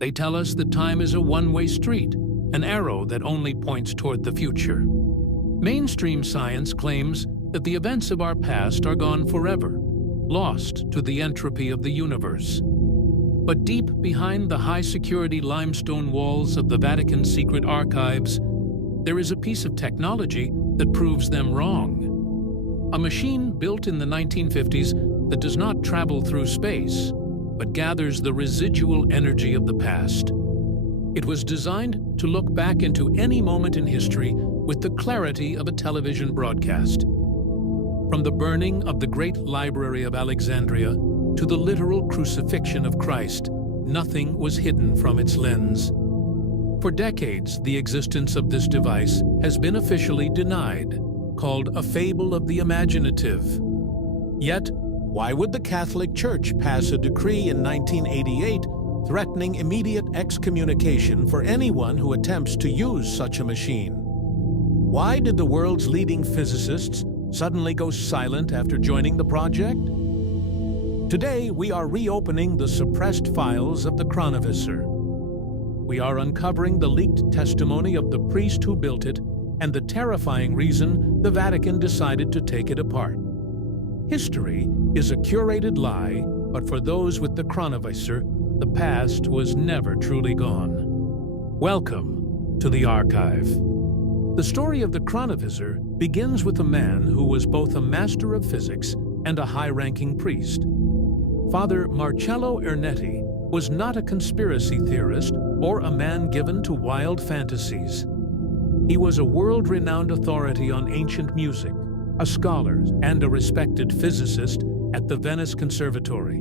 They tell us that time is a one-way street, an arrow that only points toward the future. Mainstream science claims that the events of our past are gone forever, lost to the entropy of the universe. But deep behind the high-security limestone walls of the Vatican's secret archives, there is a piece of technology that proves them wrong. A machine built in the 1950s that does not travel through space, but gathers the residual energy of the past. It was designed to look back into any moment in history with the clarity of a television broadcast. From the burning of the Great Library of Alexandria to the literal crucifixion of Christ, nothing was hidden from its lens. For decades, the existence of this device has been officially denied, called a fable of the imaginative. Yet, why would the Catholic Church pass a decree in 1988 threatening immediate excommunication for anyone who attempts to use such a machine? Why did the world's leading physicists suddenly go silent after joining the project? Today, we are reopening the suppressed files of the Chronovisor. We are uncovering the leaked testimony of the priest who built it and the terrifying reason the Vatican decided to take it apart. History is a curated lie, but for those with the Chronovisor, the past was never truly gone. Welcome to the archive. The story of the Chronovisor begins with a man who was both a master of physics and a high-ranking priest. Father Marcello Ernetti was not a conspiracy theorist or a man given to wild fantasies. He was a world-renowned authority on ancient music, a scholar and a respected physicist at the Venice Conservatory.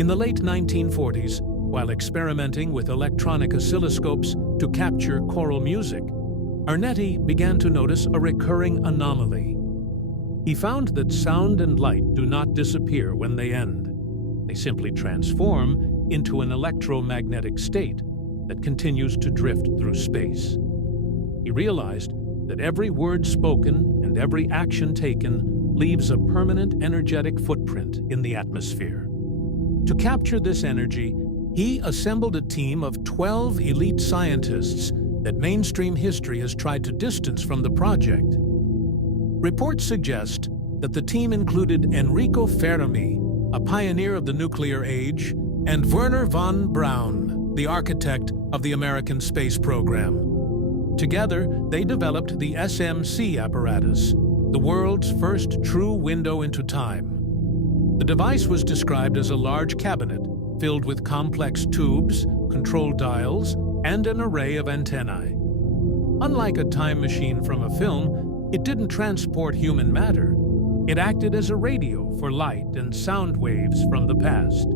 In the late 1940s, while experimenting with electronic oscilloscopes to capture choral music, Ernetti began to notice a recurring anomaly. He found that sound and light do not disappear when they end. They simply transform into an electromagnetic state that continues to drift through space. He realized that every word spoken and every action taken leaves a permanent energetic footprint in the atmosphere. To capture this energy, he assembled a team of 12 elite scientists that mainstream history has tried to distance from the project. Reports suggest that the team included Enrico Fermi, a pioneer of the nuclear age, and Wernher von Braun, the architect of the American space program. Together, they developed the S.M.C. apparatus, the world's first true window into time. The device was described as a large cabinet filled with complex tubes, control dials, and an array of antennae. Unlike a time machine from a film, it didn't transport human matter. It acted as a radio for light and sound waves from the past.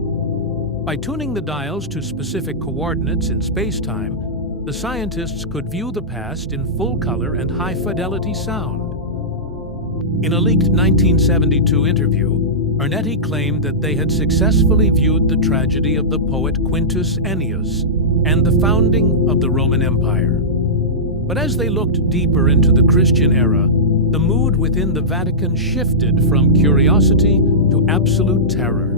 By tuning the dials to specific coordinates in space-time, the scientists could view the past in full color and high-fidelity sound. In a leaked 1972 interview, Ernetti claimed that they had successfully viewed the tragedy of the poet Quintus Ennius and the founding of the Roman Empire. But as they looked deeper into the Christian era, the mood within the Vatican shifted from curiosity to absolute terror.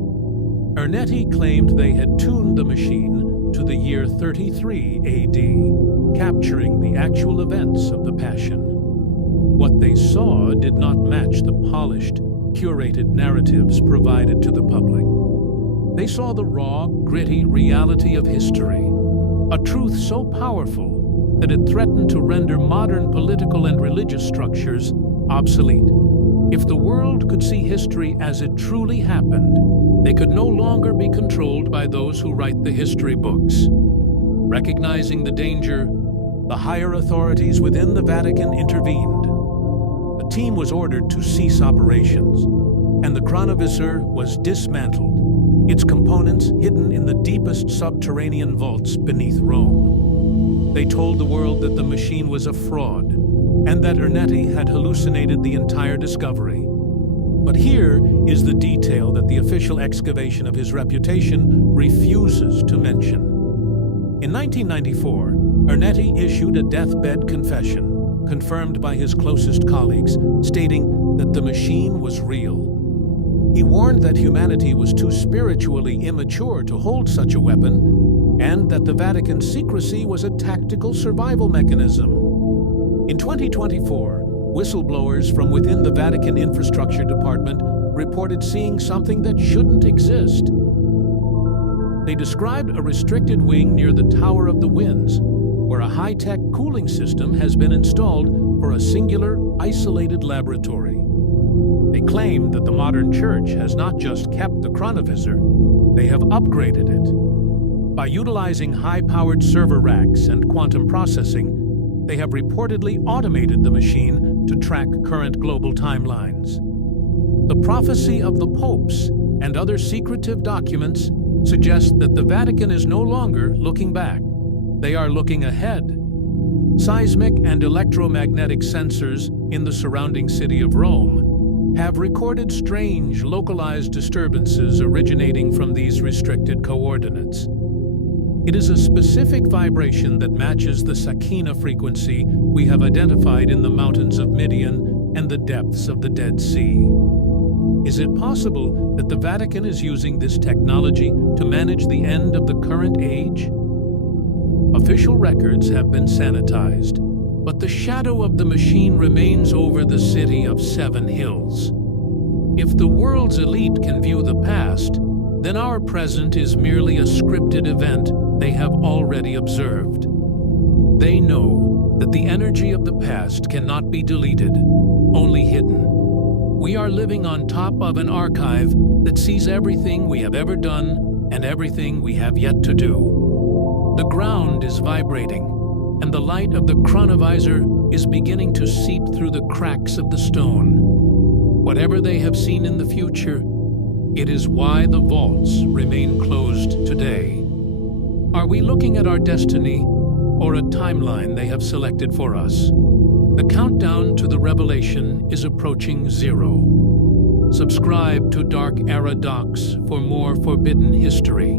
Ernetti claimed they had tuned the machine to the year 33 AD, capturing the actual events of the Passion. What they saw did not match the polished, curated narratives provided to the public. They saw the raw, gritty reality of history, a truth so powerful that it threatened to render modern political and religious structures obsolete. If the world could see history as it truly happened, they could no longer be controlled by those who write the history books. Recognizing the danger, the higher authorities within the Vatican intervened. A team was ordered to cease operations, and the Chronovisor was dismantled, its components hidden in the deepest subterranean vaults beneath Rome. They told the world that the machine was a fraud, and that Ernetti had hallucinated the entire discovery. But here is the detail that the official excavation of his reputation refuses to mention. In 1994, Ernetti issued a deathbed confession, confirmed by his closest colleagues, stating that the machine was real. He warned that humanity was too spiritually immature to hold such a weapon, and that the Vatican's secrecy was a tactical survival mechanism. In 2024, whistleblowers from within the Vatican Infrastructure Department reported seeing something that shouldn't exist. They described a restricted wing near the Tower of the Winds, where a high-tech cooling system has been installed for a singular, isolated laboratory. They claim that the modern church has not just kept the Chronovisor, they have upgraded it. By utilizing high-powered server racks and quantum processing, they have reportedly automated the machine to track current global timelines. The prophecy of the popes and other secretive documents suggest that the Vatican is no longer looking back. They are looking ahead. Seismic and electromagnetic sensors in the surrounding city of Rome have recorded strange, localized disturbances originating from these restricted coordinates. It is a specific vibration that matches the Sakina frequency we have identified in the mountains of Midian and the depths of the Dead Sea. Is it possible that the Vatican is using this technology to manage the end of the current age? Official records have been sanitized, but the shadow of the machine remains over the city of Seven Hills. If the world's elite can view the past, then our present is merely a scripted event they have already observed. They know that the energy of the past cannot be deleted, only hidden. We are living on top of an archive that sees everything we have ever done and everything we have yet to do. The ground is vibrating, and the light of the chronovisor is beginning to seep through the cracks of the stone. Whatever they have seen in the future, it is why the vaults remain closed today. Are we looking at our destiny or a timeline they have selected for us? The countdown to the revelation is approaching 0. Subscribe to Dark Era Docs for more forbidden history.